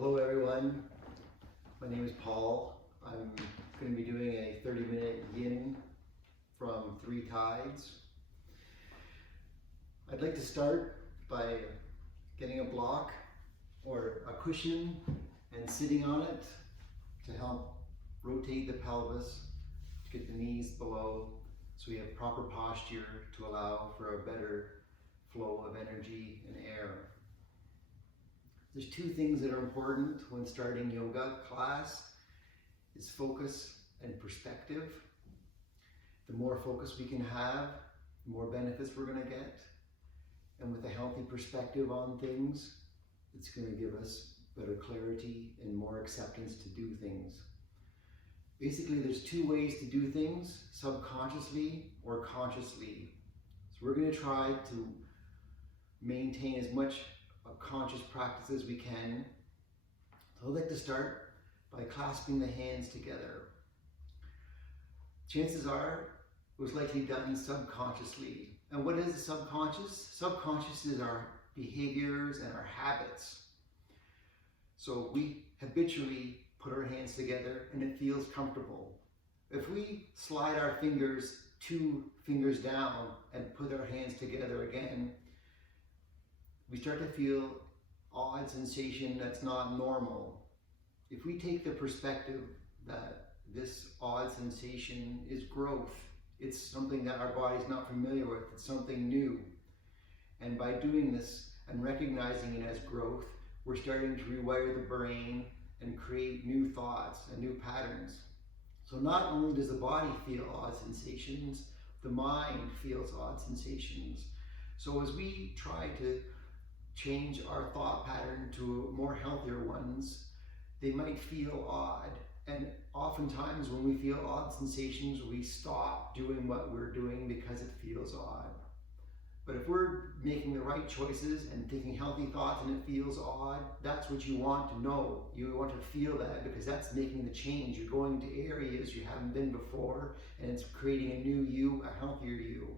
Hello everyone, my name is Paul. I'm going to be doing a 30-minute yin from 3 tides. I'd like to start by getting a block or a cushion and sitting on it to help rotate the pelvis, to get the knees below so we have proper posture to allow for a better flow of energy and air. There's 2 things that are important when starting yoga class, is focus and perspective. The more focus we can have, the more benefits we're going to get. And with a healthy perspective on things, it's going to give us better clarity and more acceptance to do things. Basically, there's 2 ways to do things, subconsciously or consciously. So we're going to try to maintain as much conscious practice as we can. So I'd like to start by clasping the hands together. Chances are it was likely done subconsciously. And what is the subconscious? Subconscious is our behaviors and our habits. So we habitually put our hands together and it feels comfortable. If we slide our fingers 2 fingers down and put our hands together again, we start to feel odd sensation that's not normal. If we take the perspective that this odd sensation is growth, it's something that our body's not familiar with, it's something new. And by doing this and recognizing it as growth, we're starting to rewire the brain and create new thoughts and new patterns. So not only does the body feel odd sensations, the mind feels odd sensations. So as we try to change our thought pattern to more healthier ones, they might feel odd. And oftentimes when we feel odd sensations, we stop doing what we're doing because it feels odd. But if we're making the right choices and thinking healthy thoughts and it feels odd, that's what you want to know. You want to feel that because that's making the change. You're going to areas you haven't been before and it's creating a new you, a healthier you.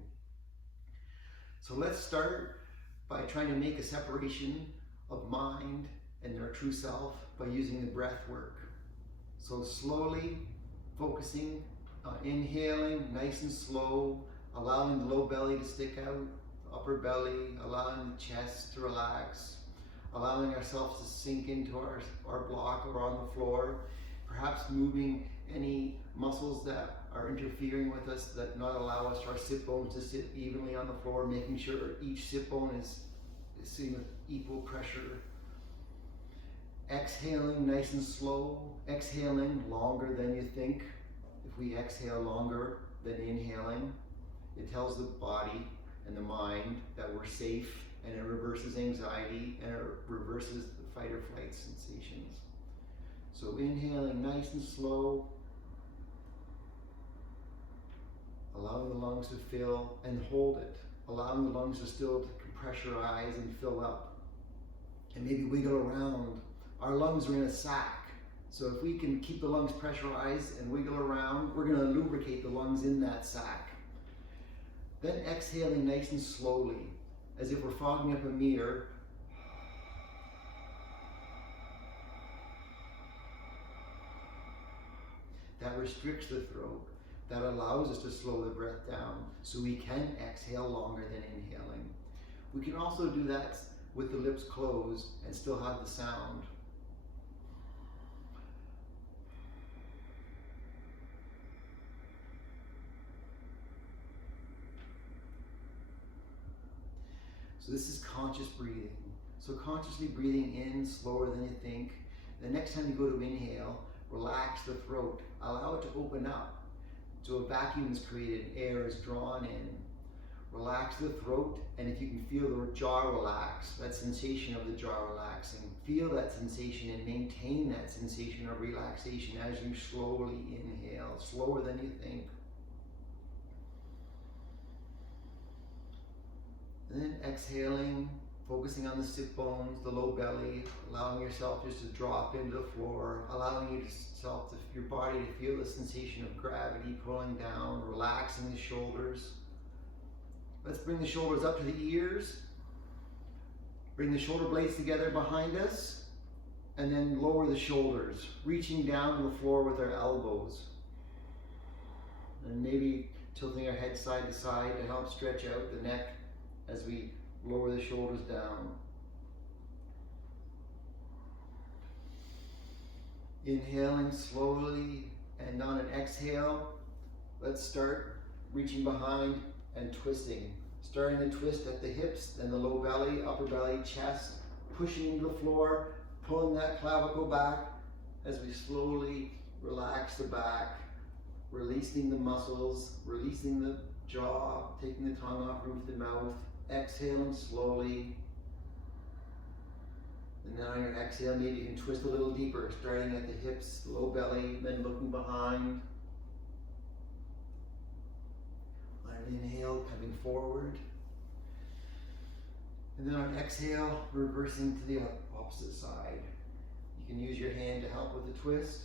So let's start by trying to make a separation of mind and their true self by using the breath work. So slowly focusing on inhaling, nice and slow, allowing the low belly to stick out, upper belly, allowing the chest to relax, allowing ourselves to sink into our block or on the floor, perhaps moving any muscles that are interfering with us that not allow us our sit bones to sit evenly on the floor, making sure each sit bone is sitting with equal pressure. Exhaling nice and slow, exhaling longer than you think. If we exhale longer than inhaling, it tells the body and the mind that we're safe, and it reverses anxiety and it reverses the fight or flight sensations. So inhaling nice and slow, allowing the lungs to fill and hold it, allowing the lungs to still pressurize and fill up, and maybe wiggle around. Our lungs are in a sac, so if we can keep the lungs pressurized and wiggle around, we're going to lubricate the lungs in that sac. Then exhaling nice and slowly, as if we're fogging up a mirror. That restricts the throat. That allows us to slow the breath down so we can exhale longer than inhaling. We can also do that with the lips closed and still have the sound. So this is conscious breathing. So consciously breathing in slower than you think. The next time you go to inhale, relax the throat. Allow it to open up. So a vacuum is created, air is drawn in. Relax the throat, and if you can feel the jaw relax, that sensation of the jaw relaxing, feel that sensation and maintain that sensation of relaxation as you slowly inhale, slower than you think. And then exhaling, focusing on the sit bones, the low belly, allowing yourself just to drop into the floor, allowing your body to feel the sensation of gravity pulling down, relaxing the shoulders. Let's bring the shoulders up to the ears. Bring the shoulder blades together behind us and then lower the shoulders, reaching down to the floor with our elbows. And maybe tilting our head side to side to help stretch out the neck as we lower the shoulders down. Inhaling slowly, and on an exhale, let's start reaching behind and twisting. Starting to twist at the hips, then the low belly, upper belly, chest, pushing into the floor, pulling that clavicle back as we slowly relax the back, releasing the muscles, releasing the jaw, taking the tongue off, roof the mouth, exhaling slowly. And then on your exhale, maybe you can twist a little deeper, starting at the hips, low belly, then looking behind. On an inhale, coming forward. And then on exhale, reversing to the opposite side. You can use your hand to help with the twist,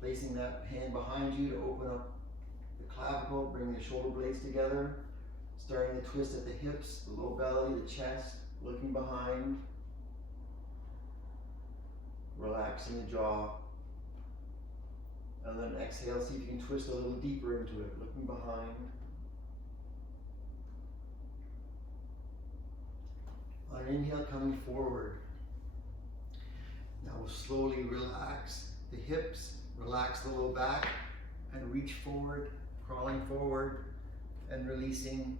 placing that hand behind you to open up the clavicle, bring the shoulder blades together, starting to twist at the hips, the low belly, the chest, looking behind, relaxing the jaw, and then exhale, see if you can twist a little deeper into it, looking behind. On an inhale, coming forward. Now we'll slowly relax the hips, relax the low back, and reach forward, crawling forward, and releasing.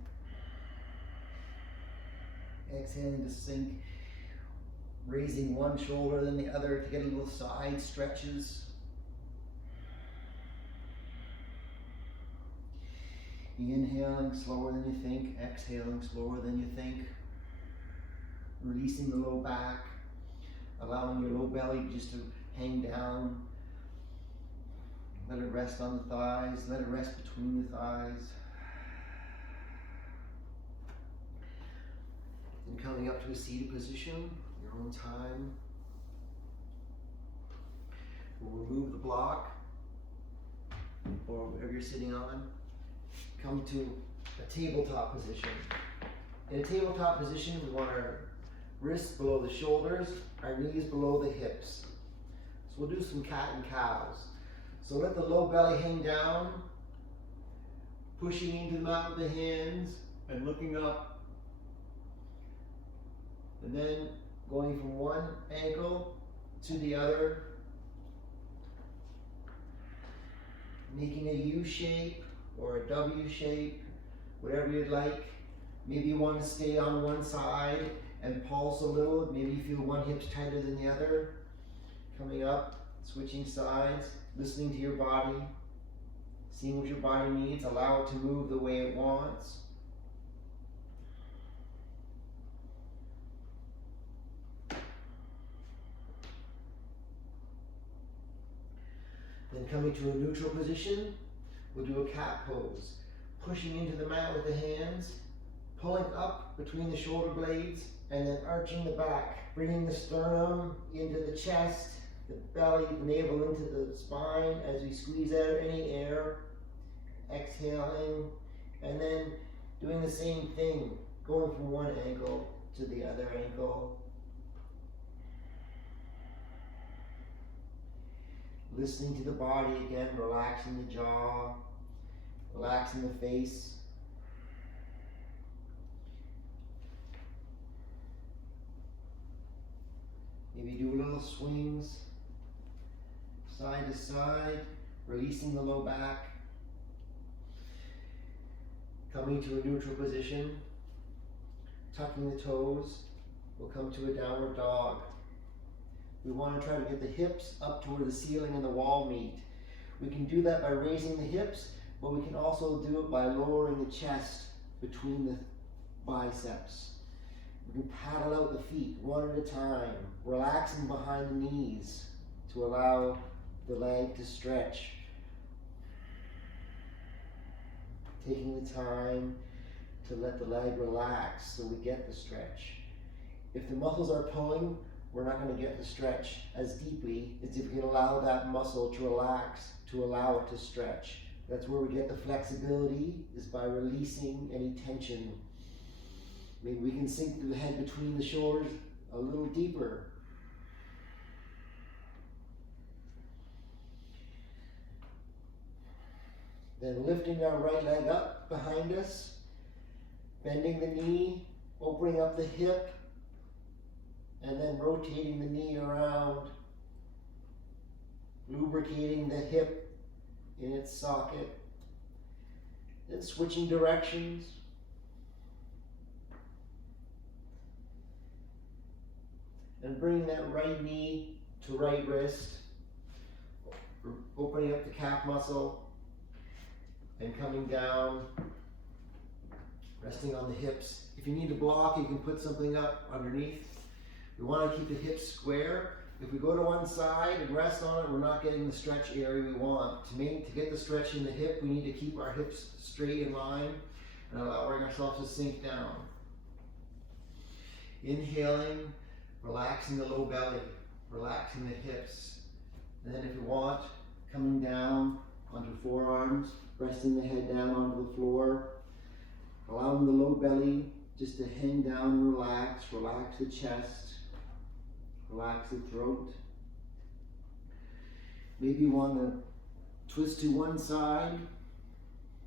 Exhaling to sink, raising one shoulder then the other to get a little side stretches. Inhaling slower than you think, exhaling slower than you think. Releasing the low back, allowing your low belly just to hang down. Let it rest on the thighs, let it rest between the thighs. And coming up to a seated position, your own time. We'll remove the block or whatever you're sitting on. Come to a tabletop position. In a tabletop position, we want our wrists below the shoulders, our knees below the hips. So we'll do some cat and cows. So let the low belly hang down, pushing into the mat with the hands and looking up. And then going from one ankle to the other, making a U shape or a W shape, whatever you'd like. Maybe you want to stay on one side and pulse a little. Maybe you feel one hip's tighter than the other. Coming up, switching sides, listening to your body, seeing what your body needs. Allow it to move the way it wants. Then coming to a neutral position, we'll do a cat pose. Pushing into the mat with the hands, pulling up between the shoulder blades, and then arching the back, bringing the sternum into the chest, the belly, the navel into the spine as we squeeze out any air. Exhaling, and then doing the same thing, going from one ankle to the other ankle. Listening to the body again, relaxing the jaw, relaxing the face. Maybe do little swings, side to side, releasing the low back. Coming to a neutral position, tucking the toes, we'll come to a downward dog. We want to try to get the hips up to where the ceiling and the wall meet. We can do that by raising the hips, but we can also do it by lowering the chest between the biceps. We can paddle out the feet one at a time, relaxing behind the knees to allow the leg to stretch. Taking the time to let the leg relax so we get the stretch. If the muscles are pulling, we're not going to get the stretch as deeply as if we can allow that muscle to relax, to allow it to stretch. That's where we get the flexibility, is by releasing any tension. Maybe we can sink the head between the shoulders a little deeper. Then lifting our right leg up behind us, bending the knee, opening up the hip, and then rotating the knee around, lubricating the hip in its socket. Then switching directions. And bringing that right knee to right wrist, opening up the calf muscle, and coming down, resting on the hips. If you need to block, you can put something up underneath. We want to keep the hips square. If we go to one side and rest on it, we're not getting the stretch area we want. To get the stretch in the hip, we need to keep our hips straight in line and allowing ourselves to sink down. Inhaling, relaxing the low belly, relaxing the hips. And then if you want, coming down onto forearms, resting the head down onto the floor, allowing the low belly just to hang down and relax. Relax the chest, relax the throat. Maybe you want to twist to one side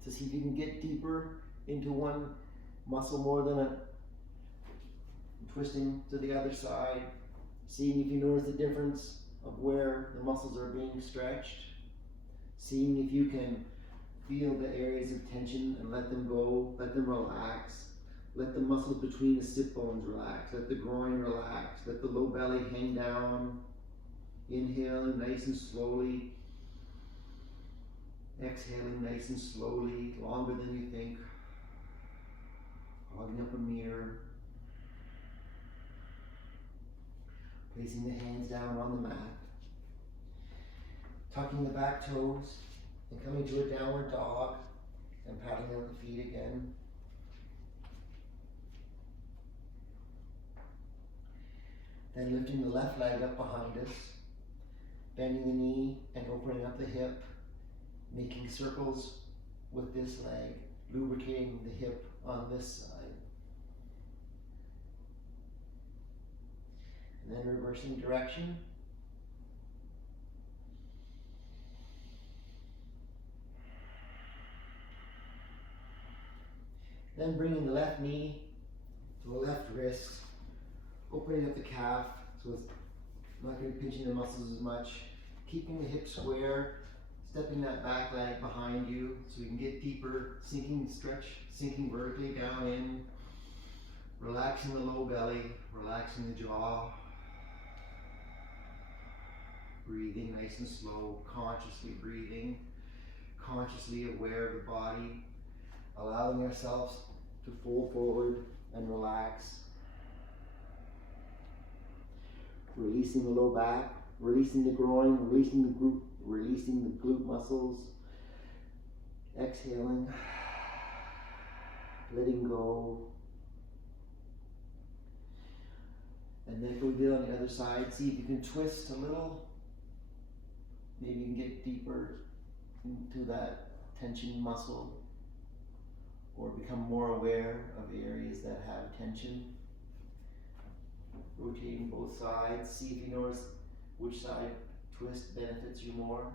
to see if you can get deeper into one muscle more than twisting to the other side, seeing if you notice the difference of where the muscles are being stretched, seeing if you can feel the areas of tension and let them go, let them relax, let the muscles between the sit bones relax, let the groin relax, let the low belly hang down. Inhaling nice and slowly, exhaling nice and slowly, longer than you think, holding up a mirror. Placing the hands down on the mat, tucking the back toes, and coming to a downward dog, and patting out the feet again. Then lifting the left leg up behind us, bending the knee and opening up the hip, making circles with this leg, lubricating the hip on this side. And then reversing direction. Then bringing the left knee to the left wrist, opening up the calf so it's not going to be pinching the muscles as much. Keeping the hip square, stepping that back leg behind you so you can get deeper, sinking, stretch, sinking vertically down in, relaxing the low belly, relaxing the jaw. Breathing nice and slow, consciously breathing, consciously aware of the body, allowing ourselves to fold forward and relax. Releasing the low back, releasing the groin, releasing the glute muscles. Exhaling, letting go. And then if we did on the other side, see if you can twist a little. Maybe you can get deeper into that tension muscle or become more aware of areas that have tension. Rotating both sides, see if you notice which side twist benefits you more.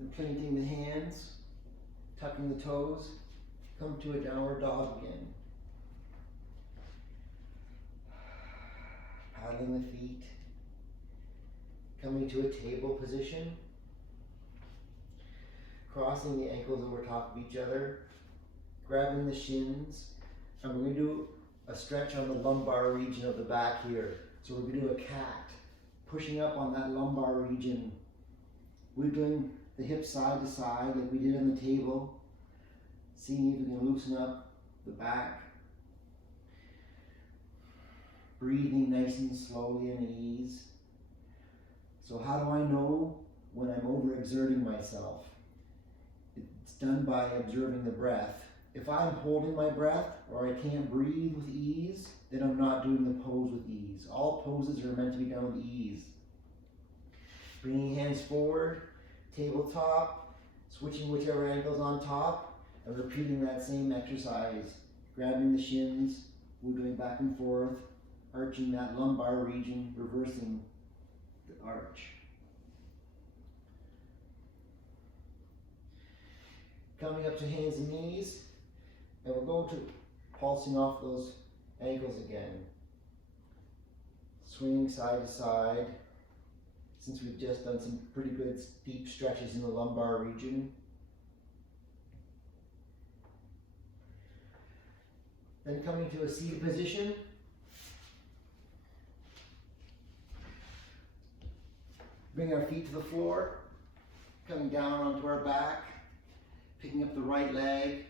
And planting the hands, tucking the toes, come to a downward dog again. Paddling the feet, coming to a table position, crossing the ankles over top of each other, grabbing the shins, and we're going to do a stretch on the lumbar region of the back here. So we're going to do a cat, pushing up on that lumbar region, wiggling the hips side to side like we did on the table, seeing if we can loosen up the back. Breathing nice and slowly and ease. So how do I know when I'm overexerting myself? It's done by observing the breath. If I'm holding my breath or I can't breathe with ease, then I'm not doing the pose with ease. All poses are meant to be done with ease. Bringing hands forward, tabletop, switching whichever ankle's on top, and repeating that same exercise. Grabbing the shins, wiggling back and forth, arching that lumbar region, reversing the arch. Coming up to hands and knees, and we're going to pulsing off those ankles again. Swinging side to side, since we've just done some pretty good deep stretches in the lumbar region. Then coming to a seated position. Bring our feet to the floor, coming down onto our back, picking up the right leg,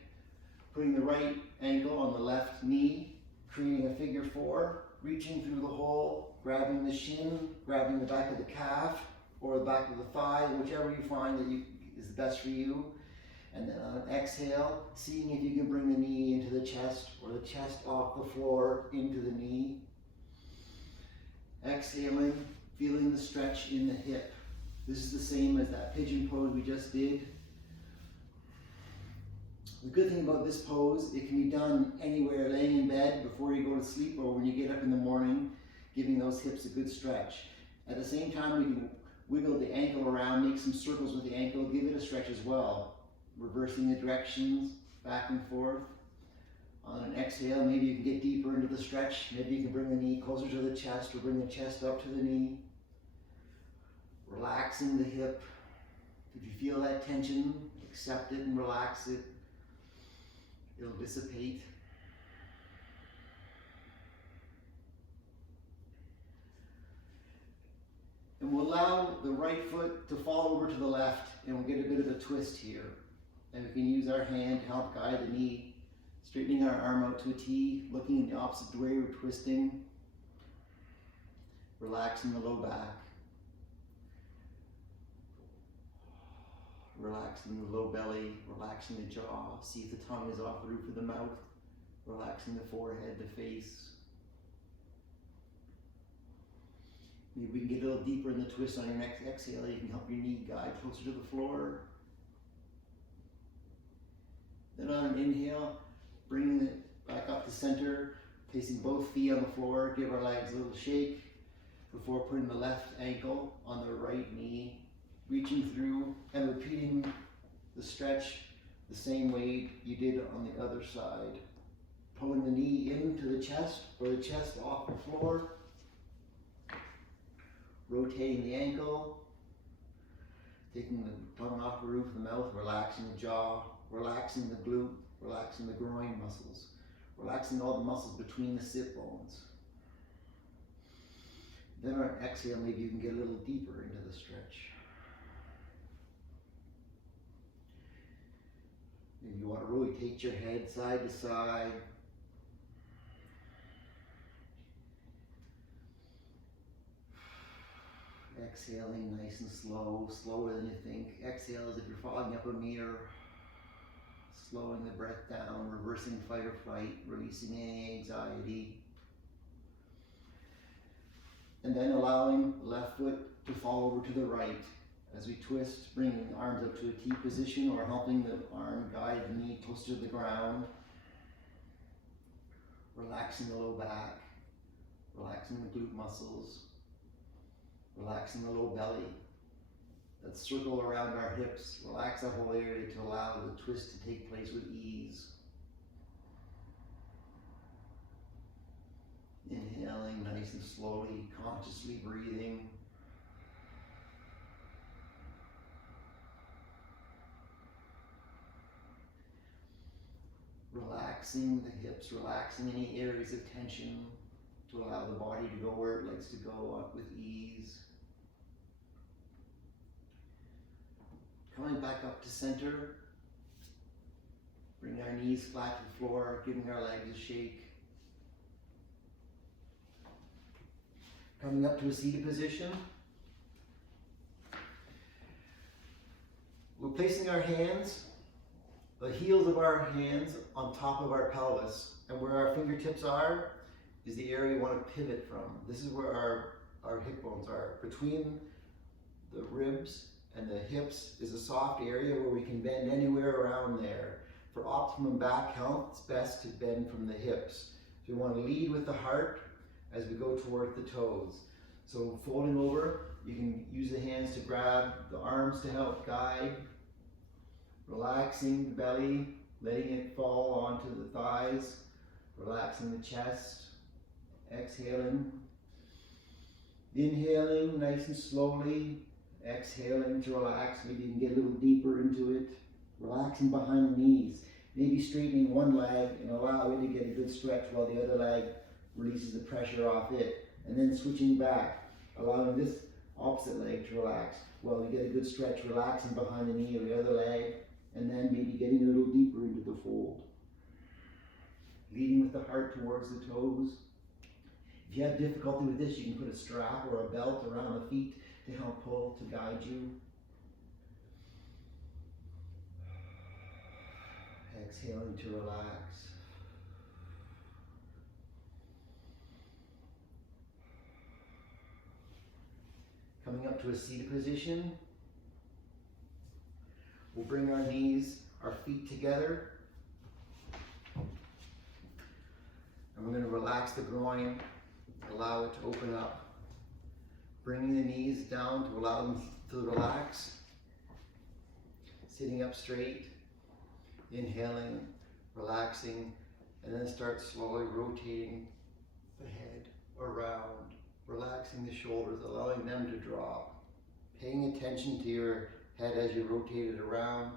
putting the right ankle on the left knee, creating a figure four, reaching through the hole, grabbing the shin, grabbing the back of the calf or the back of the thigh, whichever you find that is the best for you. And then on an exhale, seeing if you can bring the knee into the chest or the chest off the floor into the knee. Exhaling, feeling the stretch in the hip. This is the same as that pigeon pose we just did. The good thing about this pose, it can be done anywhere, laying in bed before you go to sleep or when you get up in the morning, giving those hips a good stretch. At the same time, we can wiggle the ankle around, make some circles with the ankle, give it a stretch as well. Reversing the directions, back and forth. On an exhale, maybe you can get deeper into the stretch. Maybe you can bring the knee closer to the chest or bring the chest up to the knee. Relaxing the hip. If you feel that tension, accept it and relax it. It'll dissipate. And we'll allow the right foot to fall over to the left, and we'll get a bit of a twist here. And we can use our hand to help guide the knee, straightening our arm out to a T, looking in the opposite way, we're twisting. Relaxing the low back. Relaxing the low belly, relaxing the jaw. See if the tongue is off the roof of the mouth. Relaxing the forehead, the face. Maybe we can get a little deeper in the twist on your next exhale. You can help your knee guide closer to the floor. Then on an inhale, bringing it back up to center, placing both feet on the floor. Give our legs a little shake before putting the left ankle on the right knee. Reaching through and repeating the stretch the same way you did on the other side. Pulling the knee into the chest or the chest off the floor. Rotating the ankle. Taking the tongue off the roof of the mouth, relaxing the jaw, relaxing the glute, relaxing the groin muscles, relaxing all the muscles between the sit bones. Then on an exhale, maybe you can get a little deeper into the stretch. Maybe you want to rotate your head side to side. Exhaling nice and slow, slower than you think. Exhale as if you're fogging up a mirror. Slowing the breath down, reversing fight or flight, releasing any anxiety. And then allowing the left foot to fall over to the right. As we twist, bringing the arms up to a T position or helping the arm guide the knee close to the ground. Relaxing the low back, relaxing the glute muscles, relaxing the low belly. That circle around our hips, relax that whole area to allow the twist to take place with ease. Inhaling nice and slowly, consciously breathing. Relaxing the hips, relaxing any areas of tension to allow the body to go where it likes to go up with ease. Coming back up to center. Bring our knees flat to the floor, giving our legs a shake. Coming up to a seated position. We're placing our hands, the heels of our hands on top of our pelvis, and where our fingertips are is the area we want to pivot from. This is where our hip bones are. Between the ribs and the hips is a soft area where we can bend anywhere around there. For optimum back health, it's best to bend from the hips. So we want to lead with the heart, as we go towards the toes. So folding over, you can use the hands to grab the arms to help guide, relaxing the belly, letting it fall onto the thighs, relaxing the chest, exhaling, inhaling nice and slowly, exhaling to relax. Maybe you can get a little deeper into it, relaxing behind the knees, maybe straightening one leg and allow it to get a good stretch while the other leg releases the pressure off it, and then switching back, allowing this opposite leg to relax while you get a good stretch, relaxing behind the knee of the other leg, and then maybe getting a little deeper into the fold. Leading with the heart towards the toes. If you have difficulty with this, you can put a strap or a belt around the feet to help pull, to guide you. Exhaling to relax. Coming up to a seated position. We'll bring our knees, our feet together. And we're going to relax the groin, allow it to open up. Bringing the knees down to allow them to relax. Sitting up straight, inhaling, relaxing, and then start slowly rotating the head around, relaxing the shoulders, allowing them to drop. Paying attention to your head as you rotate it around,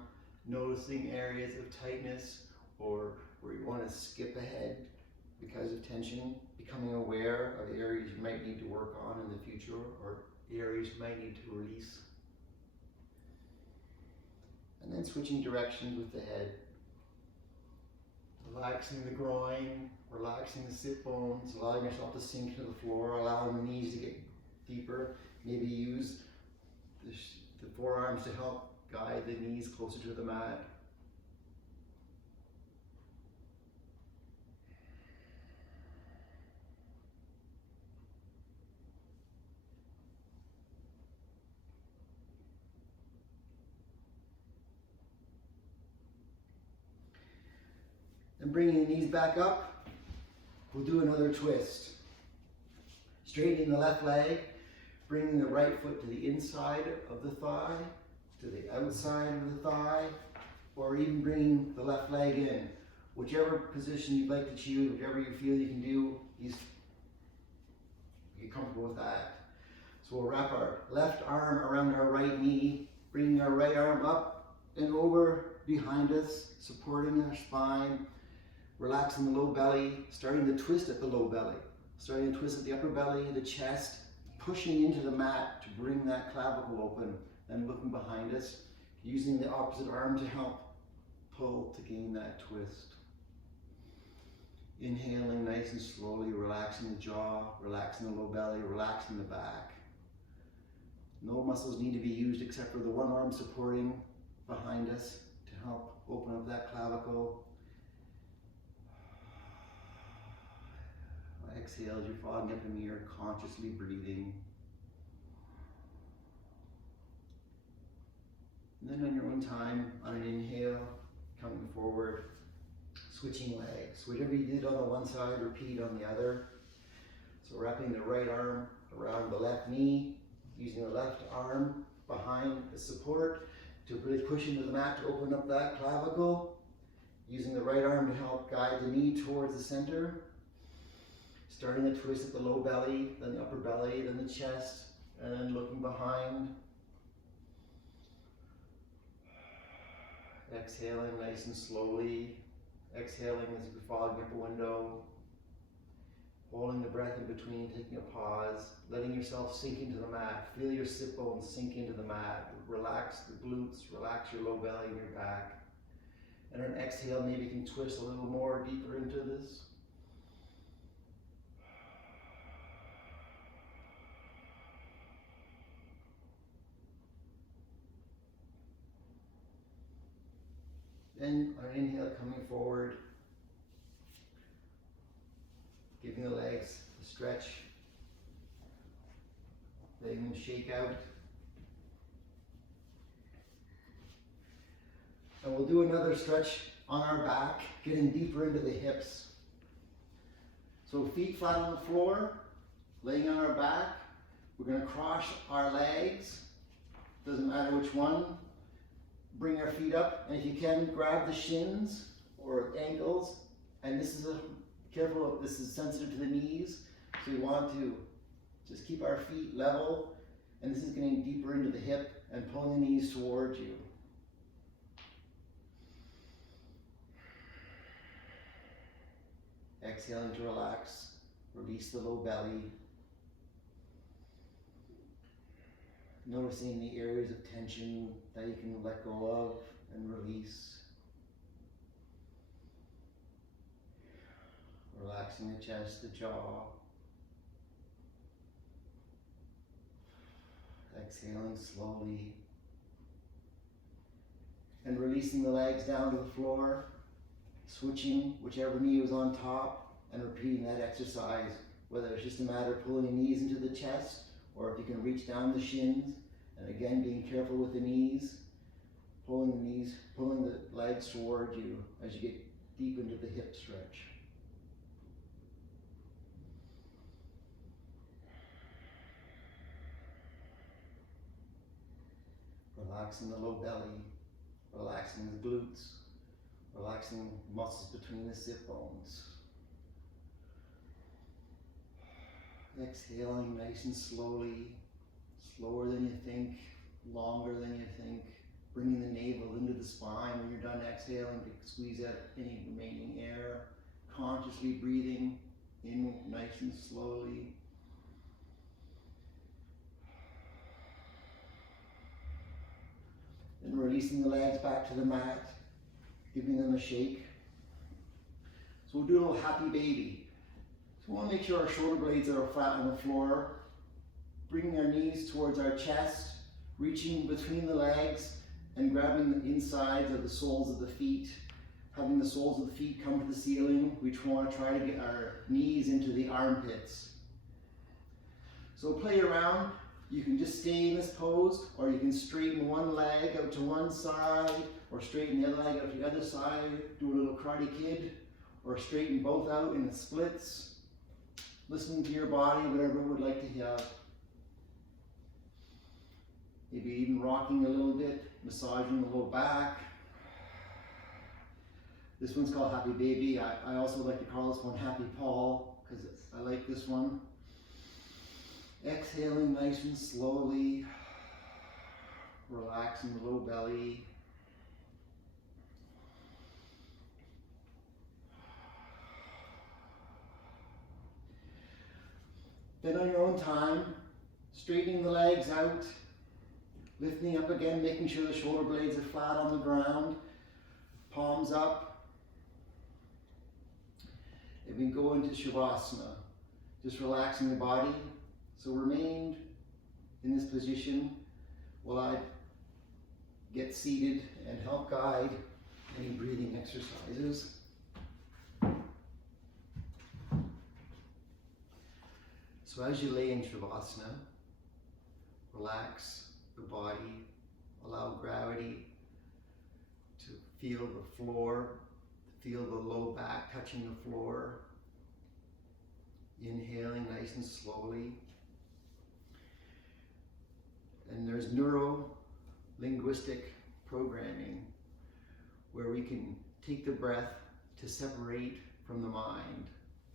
noticing areas of tightness or where you want to skip ahead because of tension, becoming aware of areas you might need to work on in the future or areas you might need to release. And then switching directions with the head. Relaxing the groin, relaxing the sit bones, allowing yourself to sink to the floor, allowing the knees to get deeper. Maybe use the forearms to help guide the knees closer to the mat. And bringing the knees back up, we'll do another twist. Straightening the left leg, bringing the right foot to the inside of the thigh, to the outside of the thigh, or even bringing the left leg in. Whichever position you'd like to choose, whichever you feel you can do, get comfortable with that. So we'll wrap our left arm around our right knee, bringing our right arm up and over behind us, supporting our spine, relaxing the low belly, starting to twist at the low belly, starting to twist at the upper belly, the chest, pushing into the mat to bring that clavicle open, and looking behind us, using the opposite arm to help pull to gain that twist. Inhaling nice and slowly, relaxing the jaw, relaxing the low belly, relaxing the back. No muscles need to be used except for the one arm supporting behind us to help open up that clavicle. Exhale as you're fogging up the mirror, consciously breathing. And then on your own time, on an inhale, coming forward, switching legs. Whatever you did on the one side, repeat on the other. So wrapping the right arm around the left knee, using the left arm behind the support to really push into the mat to open up that clavicle. Using the right arm to help guide the knee towards the center. Starting the twist at the low belly, then the upper belly, then the chest, and then looking behind. Exhaling nice and slowly. Exhaling as you're fogging up a window. Holding the breath in between, taking a pause, letting yourself sink into the mat. Feel your sit bones sink into the mat. Relax the glutes, relax your low belly and your back. And on an exhale, maybe you can twist a little more deeper into this. Then on an inhale, coming forward, giving the legs a stretch, letting them shake out. And we'll do another stretch on our back, getting deeper into the hips. So feet flat on the floor, laying on our back. We're going to cross our legs. Doesn't matter which one. Bring our feet up, and if you can, grab the shins or ankles. And this is careful, this is sensitive to the knees. So we want to just keep our feet level, and this is getting deeper into the hip and pulling the knees towards you. Exhaling to relax, release the low belly. Noticing the areas of tension that you can let go of and release. Relaxing the chest, the jaw. Exhaling slowly. And releasing the legs down to the floor. Switching whichever knee was on top and repeating that exercise, whether it's just a matter of pulling the knees into the chest or if you can reach down the shins, and again being careful with the knees, pulling the legs toward you as you get deep into the hip stretch. Relaxing the low belly, relaxing the glutes, relaxing muscles between the sit bones. Exhaling nice and slowly, slower than you think, longer than you think. Bringing the navel into the spine when you're done exhaling to squeeze out any remaining air. Consciously breathing in nice and slowly. And releasing the legs back to the mat, giving them a shake. So we'll do a little happy baby. So we want to make sure our shoulder blades are flat on the floor, bringing our knees towards our chest, reaching between the legs and grabbing the insides of the soles of the feet, having the soles of the feet come to the ceiling. We want to try to get our knees into the armpits. So play around. You can just stay in this pose, or you can straighten one leg out to one side, or straighten the other leg out to the other side, do a little Karate Kid, or straighten both out in the splits. Listening to your body, whatever you would like to have. Maybe even rocking a little bit, massaging the low back. This one's called Happy Baby. I also like to call this one Happy Paul, because I like this one. Exhaling nice and slowly, relaxing the low belly. Then on your own time, straightening the legs out, lifting up again, making sure the shoulder blades are flat on the ground, palms up. And we go into Shavasana, just relaxing the body. So remain in this position while I get seated and help guide any breathing exercises. So as you lay in Shavasana, relax the body, allow gravity to feel the floor, feel the low back touching the floor. Inhaling nice and slowly. And there's neuro-linguistic programming where we can take the breath to separate from the mind.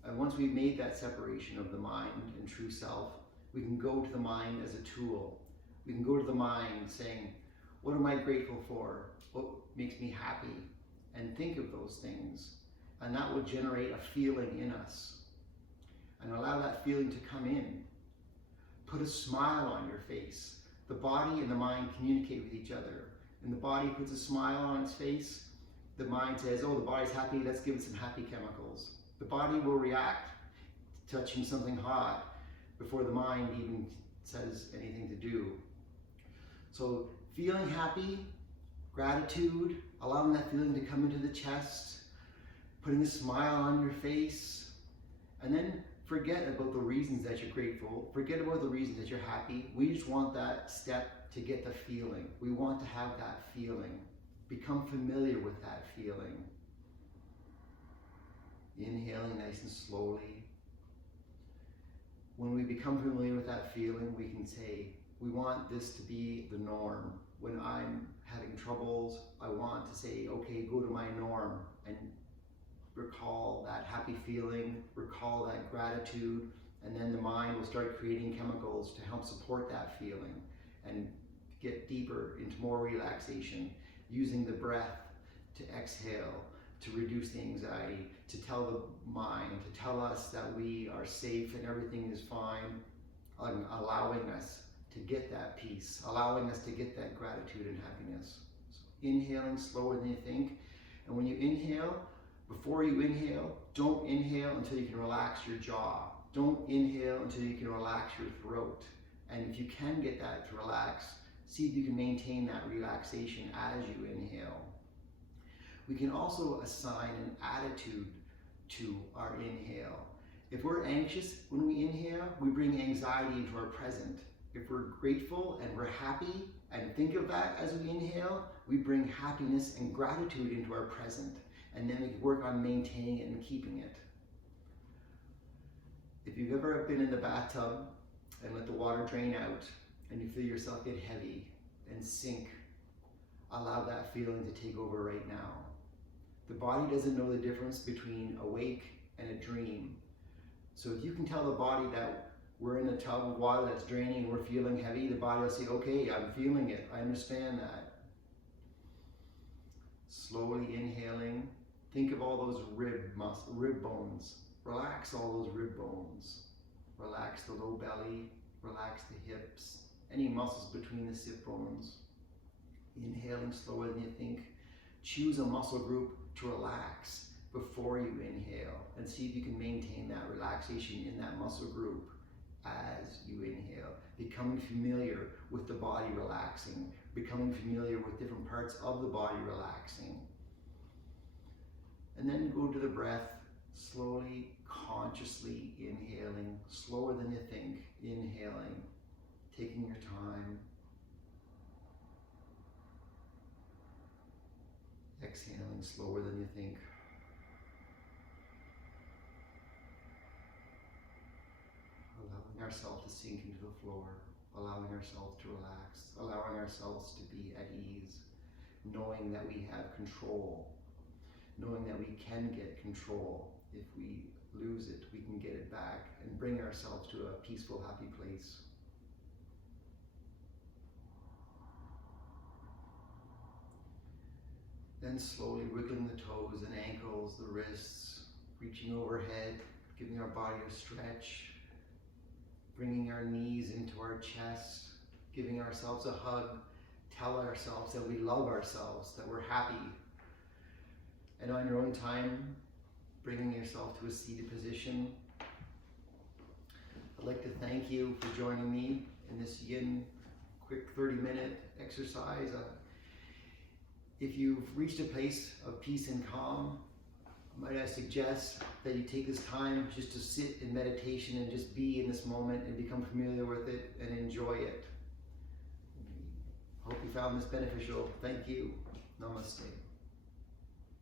And once we've made that separation of the mind and true self, we can go to the mind as a tool. We can go to the mind saying, what am I grateful for? What makes me happy? And think of those things. And that will generate a feeling in us. And allow that feeling to come in. Put a smile on your face. The body and the mind communicate with each other. And the body puts a smile on its face. The mind says, oh, the body's happy, let's give it some happy chemicals. The body will react to touching something hot before the mind even says anything to do. So feeling happy, gratitude, allowing that feeling to come into the chest, putting a smile on your face, and then forget about the reasons that you're grateful. Forget about the reasons that you're happy. We just want that step to get the feeling. We want to have that feeling. Become familiar with that feeling. Inhaling nice and slowly. When we become familiar with that feeling, we can say, we want this to be the norm. When I'm having troubles, I want to say, okay, go to my norm and recall that happy feeling, recall that gratitude, and then the mind will start creating chemicals to help support that feeling and get deeper into more relaxation, using the breath to exhale, to reduce the anxiety, to tell the mind, to tell us that we are safe and everything is fine, allowing us to get that peace, allowing us to get that gratitude and happiness. So inhaling slower than you think. And when you inhale, before you inhale, don't inhale until you can relax your jaw. Don't inhale until you can relax your throat. And if you can get that to relax, see if you can maintain that relaxation as you inhale. We can also assign an attitude to our inhale. If we're anxious when we inhale, we bring anxiety into our present. If we're grateful and we're happy and think of that as we inhale, we bring happiness and gratitude into our present. And then we can work on maintaining it and keeping it. If you've ever been in the bathtub and let the water drain out and you feel yourself get heavy and sink, allow that feeling to take over right now. The body doesn't know the difference between awake and a dream. So if you can tell the body that we're in a tub of water that's draining and we're feeling heavy, the body will say, okay, I'm feeling it, I understand that. Slowly inhaling. Think of all those rib bones. Relax all those rib bones. Relax the low belly, relax the hips, any muscles between the sit bones. Inhaling slower than you think. Choose a muscle group to relax before you inhale and see if you can maintain that relaxation in that muscle group as you inhale. Becoming familiar with the body relaxing, becoming familiar with different parts of the body relaxing. And then go to the breath, slowly, consciously inhaling, slower than you think, inhaling, taking your time. Exhaling slower than you think. Allowing ourselves to sink into the floor, allowing ourselves to relax, allowing ourselves to be at ease, knowing that we have control, knowing that we can get control. If we lose it, we can get it back and bring ourselves to a peaceful, happy place. Then slowly wiggling the toes and ankles, the wrists, reaching overhead, giving our body a stretch, bringing our knees into our chest, giving ourselves a hug, tell ourselves that we love ourselves, that we're happy. And on your own time, bringing yourself to a seated position. I'd like to thank you for joining me in this yin quick 30-minute exercise. If you've reached a place of peace and calm, might I suggest that you take this time just to sit in meditation and just be in this moment and become familiar with it and enjoy it. Hope you found this beneficial. Thank you. Namaste.